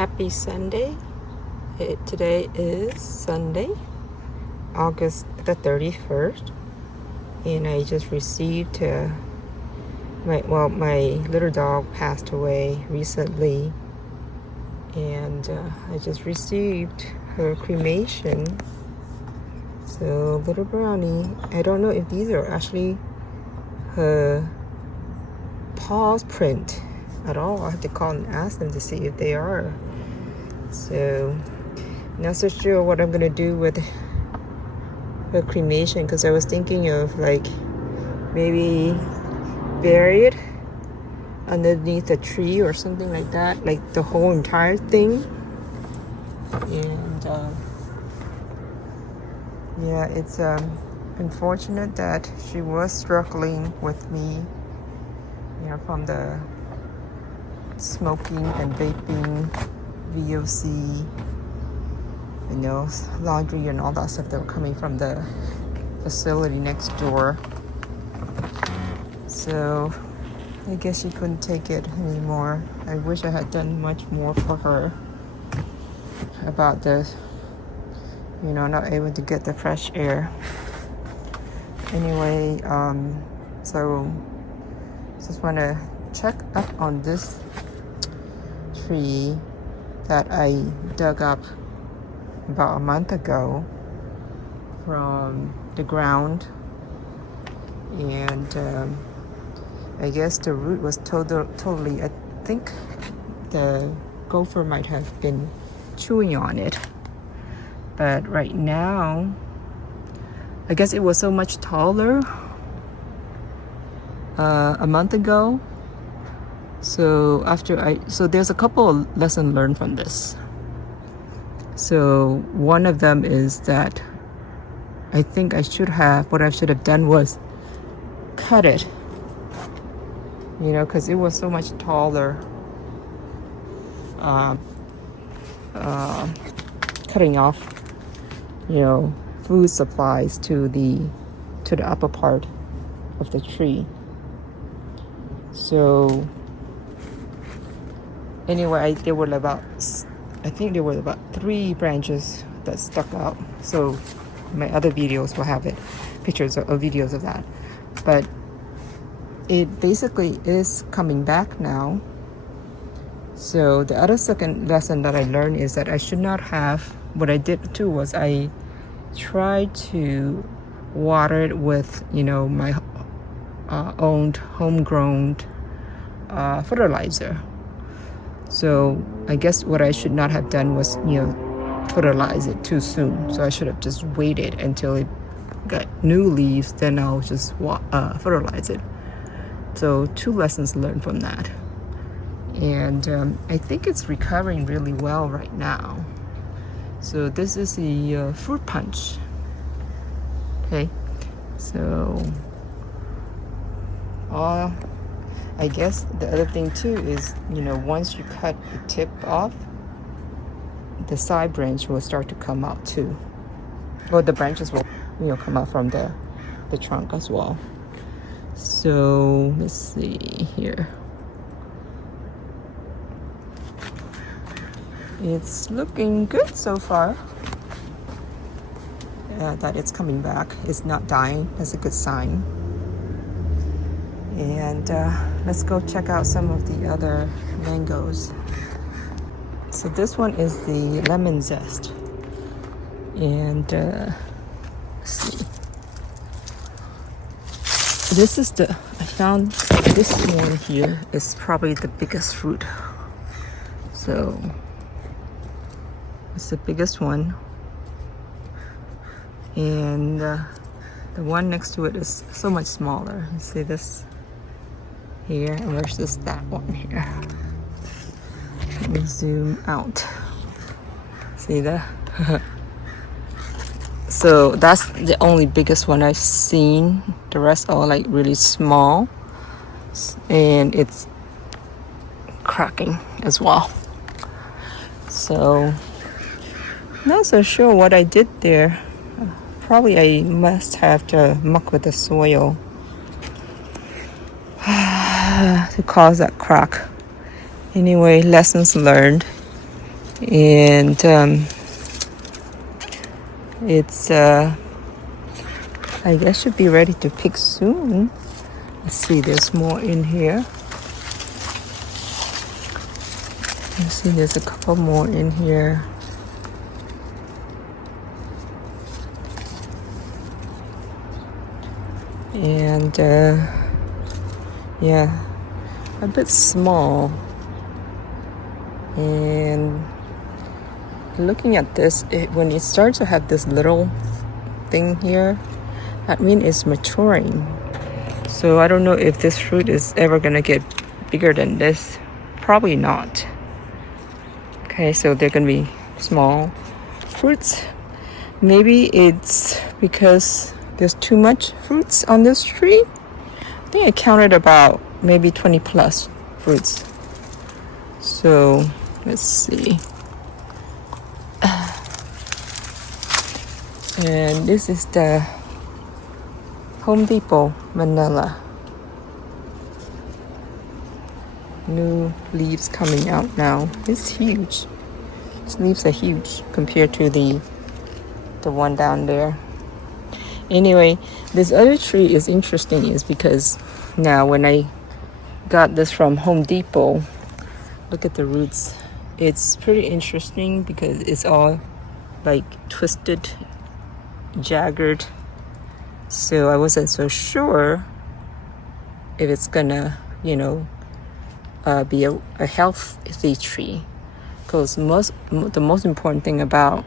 Happy Sunday. Today is Sunday, August the 31st, and I just received my little dog passed away recently, and I just received her cremation. So little brownie, I don't know if these are actually her paws print at all. I have to call and ask them to see if they are. So not so sure what I'm gonna do with her cremation, because I was thinking of like maybe bury it underneath a tree or something like that, like the whole entire thing. And yeah, it's unfortunate that she was struggling with me, from the smoking and vaping, VOC, laundry and all that stuff that were coming from the facility next door. So I guess she couldn't take it anymore. I wish I had done much more for her about this, not able to get the fresh air. Anyway, so just want to check up on this tree that I dug up about a month ago from the ground, and I guess the root was totally, I think the gopher might have been chewing on it, but right now I guess it was so much taller a month ago. So there's a couple of lessons learned from this. So one of them is that I think what I should have done was cut it, because it was so much taller. Cutting off, food supplies to the upper part of the tree. So anyway, I think there were about 3 branches that stuck out. So my other videos will have pictures or videos of that. But it basically is coming back now. So the other second lesson that I learned is that I should not have, what I did too was I tried to water it with, my owned homegrown fertilizer. So I guess what I should not have done was, fertilize it too soon. So I should have just waited until it got new leaves, then I'll just fertilize it. So 2 lessons learned from that. And I think it's recovering really well right now. So this is the fruit punch. Okay, so I guess the other thing too is, once you cut the tip off, the side branch will start to come out too. Or the branches will, come out from the trunk as well. So let's see here. It's looking good so far. That it's coming back. It's not dying. That's a good sign. And let's go check out some of the other mangoes. So this one is the lemon zest. And let's see. I found this one here is probably the biggest fruit. So it's the biggest one. And the one next to it is so much smaller. You see this here versus that one here. Let me zoom out. See that? So that's the only biggest one I've seen. The rest are like really small, and it's cracking as well. So not so sure what I did there. Probably I must have to muck with the soil to cause that crack. Anyway, lessons learned. And it's I guess should be ready to pick soon. Let's see, there's more in here. Let's see, there's a couple more in here. And yeah, a bit small. And looking at this, when it starts to have this little thing here, that means it's maturing. So I don't know if this fruit is ever gonna get bigger than this. Probably not. Okay, so they're gonna be small fruits. Maybe it's because there's too much fruits on this tree. I think I counted about maybe 20 plus fruits. So let's see. And this is the Home Depot Manila. New leaves coming out now. It's huge. These leaves are huge compared to the one down there. Anyway, this other tree is interesting is because now when I got this from Home Depot, look at the roots. It's pretty interesting because it's all like twisted, jagged. So I wasn't so sure if it's gonna, be a healthy tree. Because the most important thing about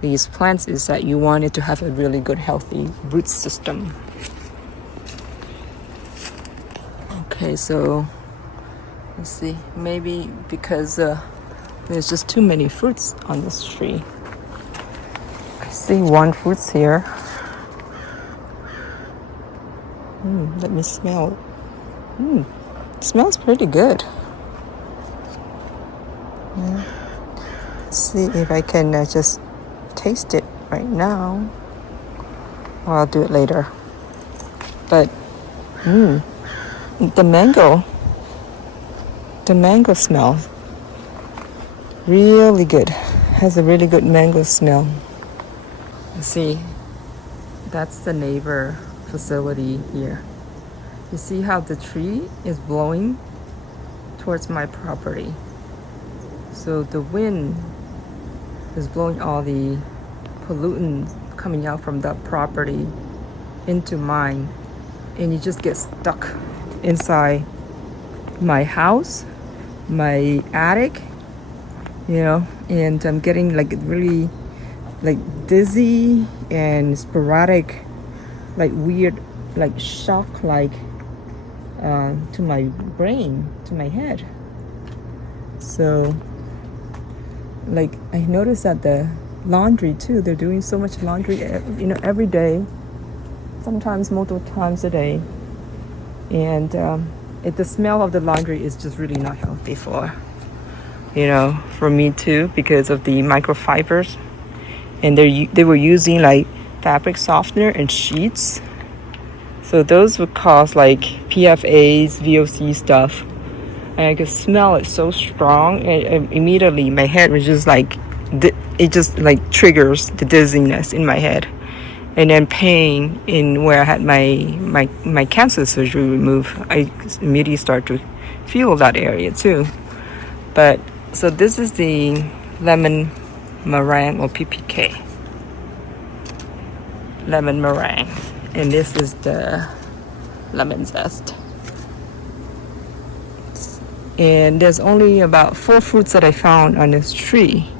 these plants is that you want it to have a really good, healthy root system. Okay, so let's see. Maybe because there's just too many fruits on this tree. I see one fruit's here. Let me smell. It smells pretty good. Yeah. Let's see if I can just taste it right now. Or I'll do it later. But the mango smells really good. Has a really good mango smell. You see, that's the neighbor facility here. You see how the tree is blowing towards my property. So the wind is blowing all the pollutants coming out from that property into mine, and you just get stuck inside my house, my attic, and I'm getting like really like dizzy and sporadic, like weird, like shock, like to my brain, to my head. So like I noticed that the laundry too, they're doing so much laundry every day, sometimes multiple times a day, and the smell of the laundry is just really not healthy for me too, because of the microfibers, and they were using like fabric softener and sheets, so those would cause like PFAs, VOC stuff. And I could smell it so strong, and immediately my head was just like, it just like triggers the dizziness in my head, and then pain in where I had my cancer surgery removed. I immediately start to feel that area too. But so this is the lemon meringue, or PPK lemon meringue, and this is the lemon zest. And there's only about 4 fruits that I found on this tree.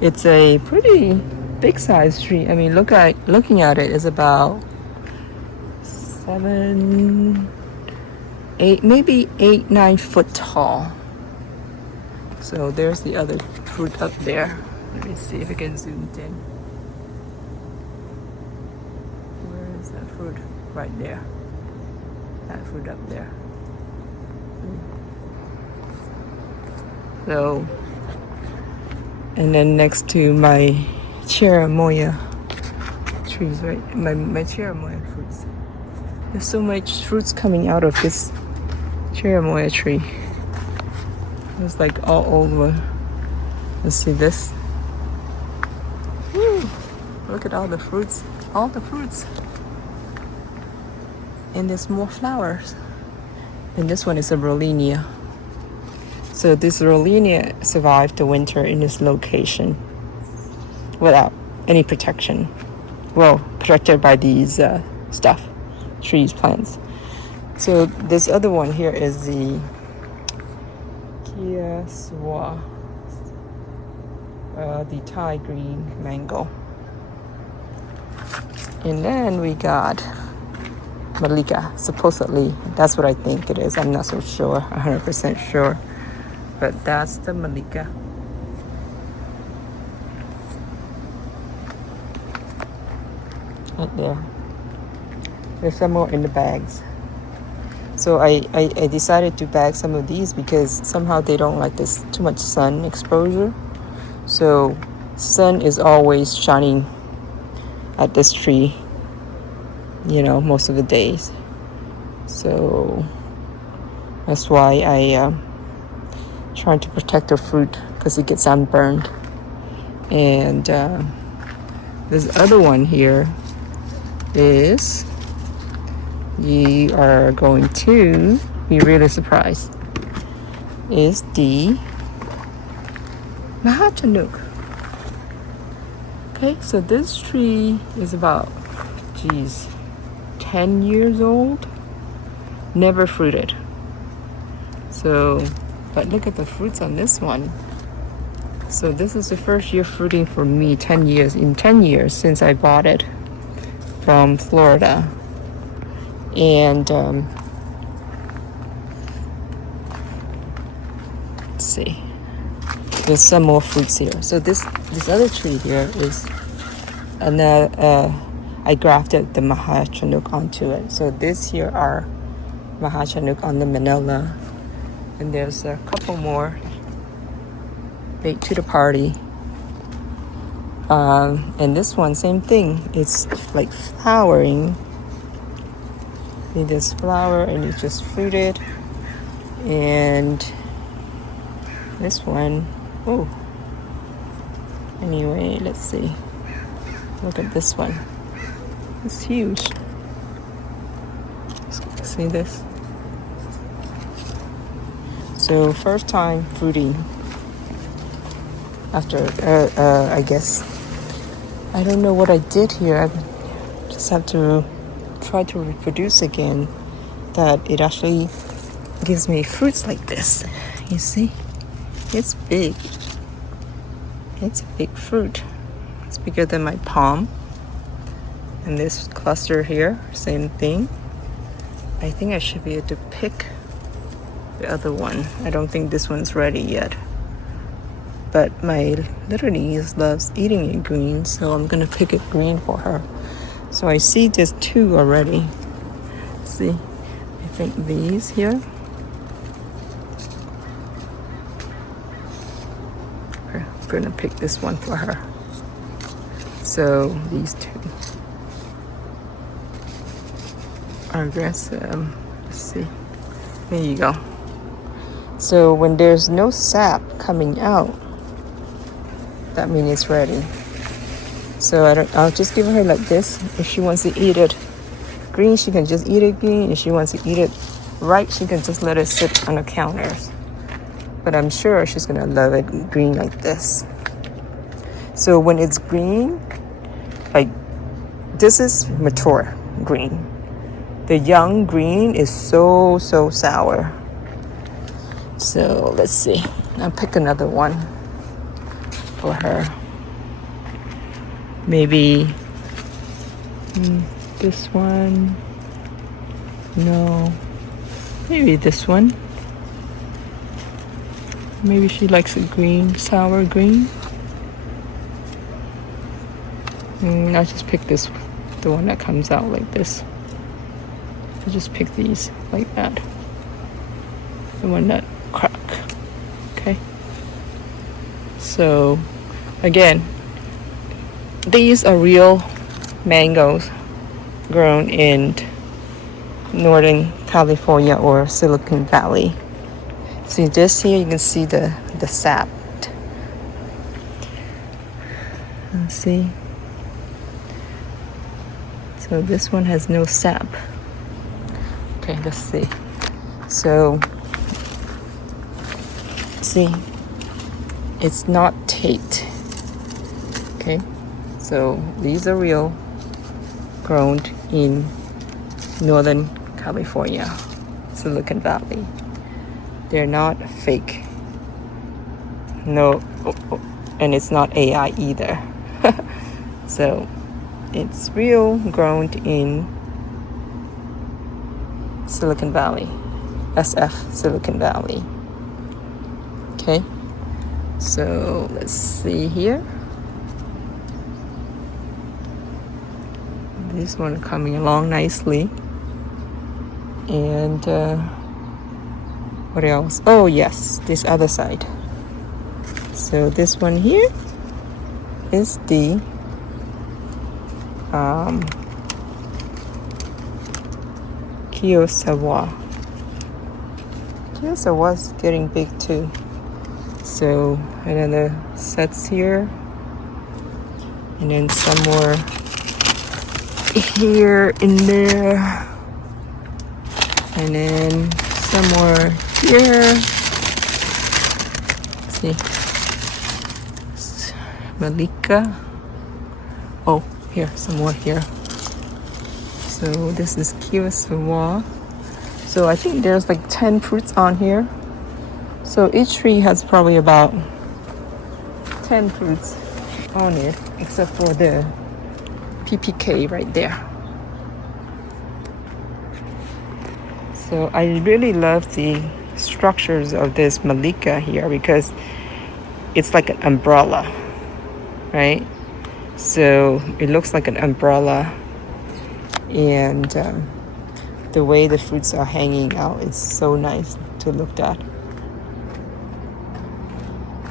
It's a pretty big size tree. I mean, looking at it is about 7, 8, maybe 8, 9 foot tall. So there's the other fruit up there. Let me see if I can zoom in. Where is that fruit? Right there. That fruit up there. So, and then next to my Cherimoya trees, right? My Cherimoya fruits. There's so much fruits coming out of this Cherimoya tree. It's like all over. Let's see this. Woo. Look at all the fruits. All the fruits. And there's more flowers. And this one is a Rollinia. So this Rollinia survived the winter in this location without any protection. Well, protected by these trees, plants. So this other one here is the Kiaswa, the Thai green mango. And then we got Malika, supposedly. That's what I think it is. I'm not so sure, 100% sure. But that's the Malika. Right there. There's some more in the bags. So I decided to bag some of these because somehow they don't like this too much sun exposure. So sun is always shining at this tree, you know, most of the days. So that's why I trying to protect the fruit because it gets sunburned. And this other one here is, you are going to be really surprised, is the Mahachanuk. Okay, so this tree is about 10 years old, never fruited. So, but look at the fruits on this one. So this is the first year fruiting for me, 10 years since I bought it from Florida. And let's see, there's some more fruits here. So this other tree here is another, I grafted the Mahachanuk onto it. So this here are Mahachanuk on the Manila, and there's a couple more late to the party. And this one, same thing, it's like flowering. It is flower and it's just fruited. And this one, oh, anyway, let's see, look at this one, it's huge. See this? So first time fruiting after I guess, I don't know what I did here. I just have to try to reproduce again, that it actually gives me fruits like this. You see, it's big. It's a big fruit. It's bigger than my palm. And this cluster here, same thing. I think I should be able to pick the other one. I don't think this one's ready yet, but my little niece loves eating it green, so I'm gonna pick it green for her. So I see there's two already. See, I think these here. I'm gonna pick this one for her. So these two. I guess, let's see. There you go. So when there's no sap coming out, that means it's ready. So I'll just give her like this. If she wants to eat it green, she can just eat it green. If she wants to eat it right, she can just let it sit on the counters. But I'm sure she's gonna love it green like this. So when it's green, like this is mature green. The young green is so sour. So let's see. I'll pick another one for her. Maybe this one. No. Maybe this one. Maybe she likes a green, sour green. I'll just pick this, the one that comes out like this. I'll just pick these like that. The one that crack. Okay. So again, these are real mangoes grown in Northern California or Silicon Valley. See this here, you can see the sap Let's see. So this one has no sap. Okay, let's see. So, see, it's not taped. Okay, so these are real, grown in Northern California, Silicon Valley. They're not fake. No, and it's not AI either. So it's real, grown in Silicon Valley, SF Silicon Valley. Okay, so let's see here. This one coming along nicely. And what else? Oh yes, this other side. So this one here is the Kiyosawa. Kiyosawa is getting big too. So another sets here, and then some more here in there, and then some more here. Let's see, Malika. Oh, here, some more here. So this is Kiyosawa. So I think there's like 10 fruits on here. So each tree has probably about 10 fruits on it, except for the PPK right there. So I really love the structures of this Malika here because it's like an umbrella, right? So it looks like an umbrella, and the way the fruits are hanging out is so nice to look at.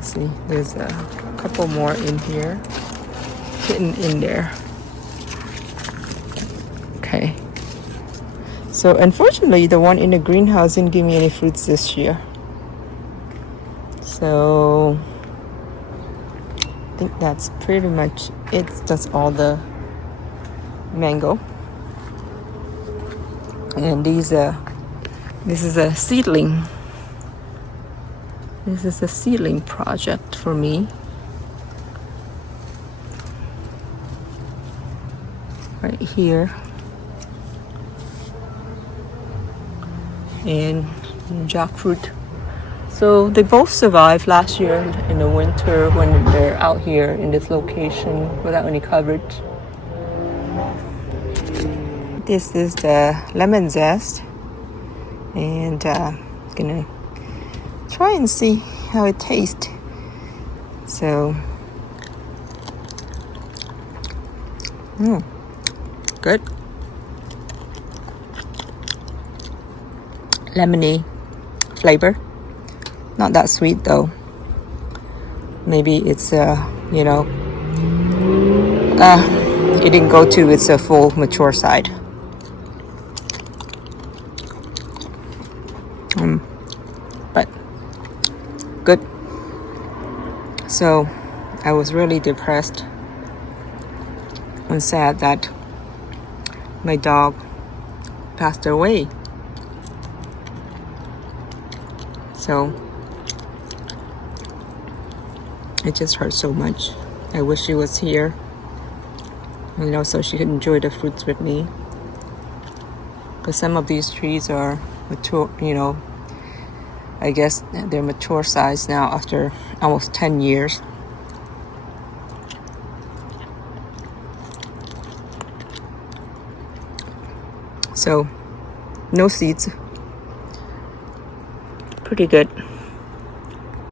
See, there's a couple more in here, hidden in there. Okay. So unfortunately, the one in the greenhouse didn't give me any fruits this year. So I think that's pretty much it. That's all the mango. And this is a seedling. This is a seedling project for me. Right here. And jackfruit. So they both survived last year in the winter when they're out here in this location without any coverage. This is the lemon zest, and gonna try and see how it tastes. So, good. Lemony flavor. Not that sweet though. Maybe it's it didn't go to its full mature side. But good. So I was really depressed and sad that my dog passed away. So it just hurt so much. I wish she was here, so she could enjoy the fruits with me. Because some of these trees are mature, I guess they're mature size now after almost 10 years. So, no seeds. Pretty good.